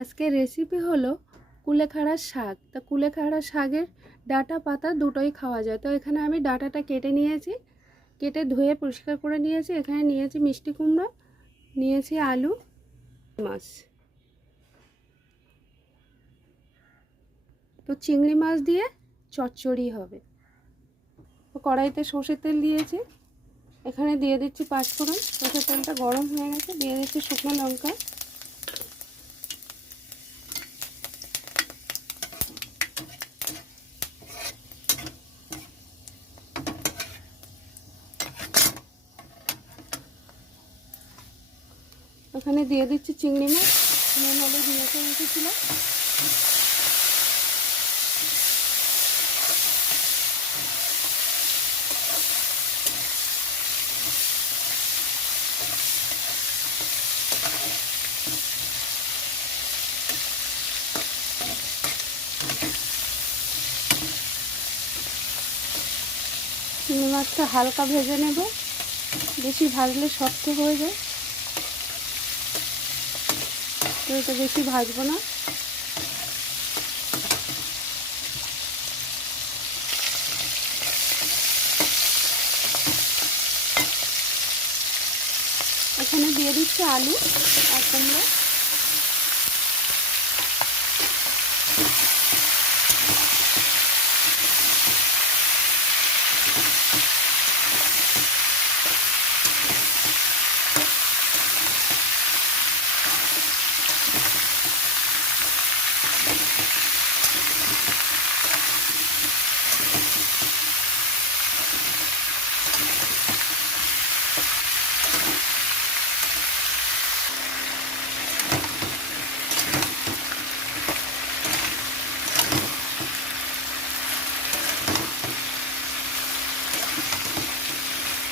আজকের রেসিপি হলো কুলেখাড়ার শাক। তা কুলেখাড়ার শাকের ডাঁটা পাতা দুটোই খাওয়া যায়। তো এখানে আমি ডাঁটাটা কেটে নিয়েছি, কেটে ধুয়ে পরিষ্কার করে নিয়েছি। এখানে নিয়েছি মিষ্টি কুমড়ো, নিয়েছি আলু, মাছ। তো চিংড়ি মাছ দিয়ে চচ্চড়ি হবে। তো কড়াইতে সর্ষের তেল দিয়েছি, এখানে দিয়ে দিচ্ছি পাঁচফোড়ন। সর্ষের তেলটা গরম হয়ে গেছে, দিয়ে দিচ্ছি শুকনো লঙ্কা, ওখানে দিয়ে দিচ্ছি চিংড়ি মাছ, নুন হলুদ মেখে রেখেছিলাম। চিংড়ি মাছটা হালকা ভেজে নেব, বেশি ভাজলে শক্ত হয়ে যায়, তো এটা বেশি ভাজবো না। এখানে দিয়ে দিচ্ছি আলু আর কুমড়ো।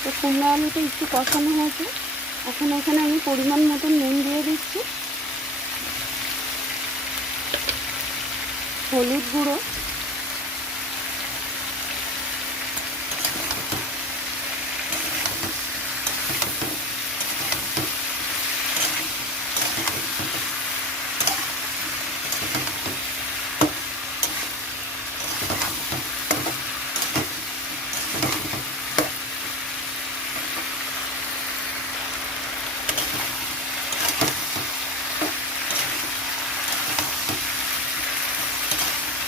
তো কুমড়ো আলুটা একটু কষানো হয়েছে, এখন এখানে আমি পরিমাণ মতো নুন দিয়ে দিচ্ছি, হলুদ গুঁড়ো,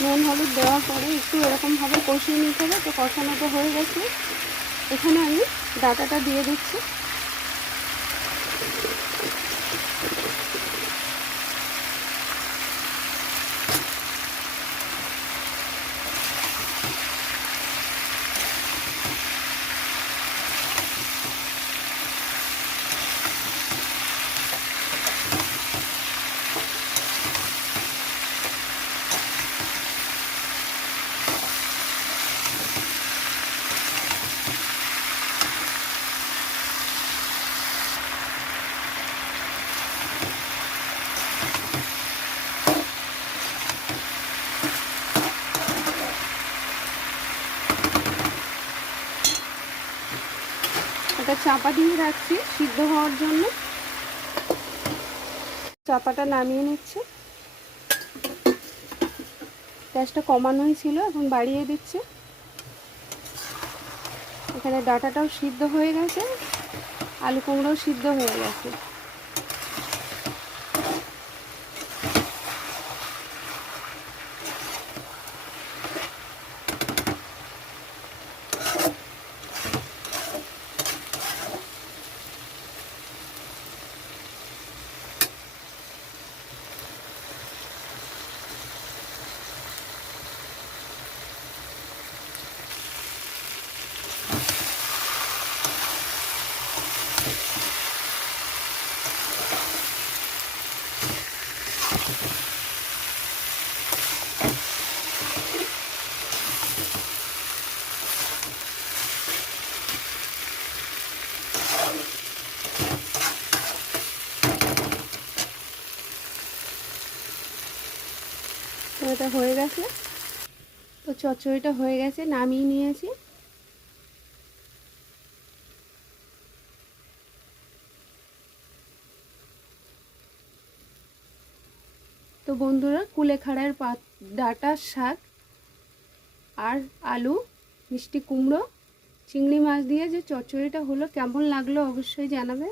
নুন হলুদ দেওয়ার পরে একটু এরকমভাবে কষিয়ে নিতে হবে। তো কষানোটা হয়ে গেছে, এখানে আমি ডাঁটাটা দিয়ে দিচ্ছি। এটা চাপা দিয়ে রাখছি সিদ্ধ হওয়ার জন্য। চাপাটা নামিয়ে নিচ্ছি, গ্যাসটা কমানোই ছিল, এখন বাড়িয়ে দিচ্ছি। এখানে ডাঁটাটাও সিদ্ধ হয়ে গেছে, আলু কুমড়োও সিদ্ধ হয়ে গেছে। তো এটা হয়ে গেছে, তো চচ্চড়িটা হয়ে গেছে, নামিয়ে নিয়েছি। তো বন্ধুরা, কুলেখাড়ার ডাঁটার শাক আর আলু, মিষ্টি কুমড়ো, চিংড়ি মাছ দিয়ে যে চচ্চড়িটা হলো, কেমন লাগলো অবশ্যই জানাবে।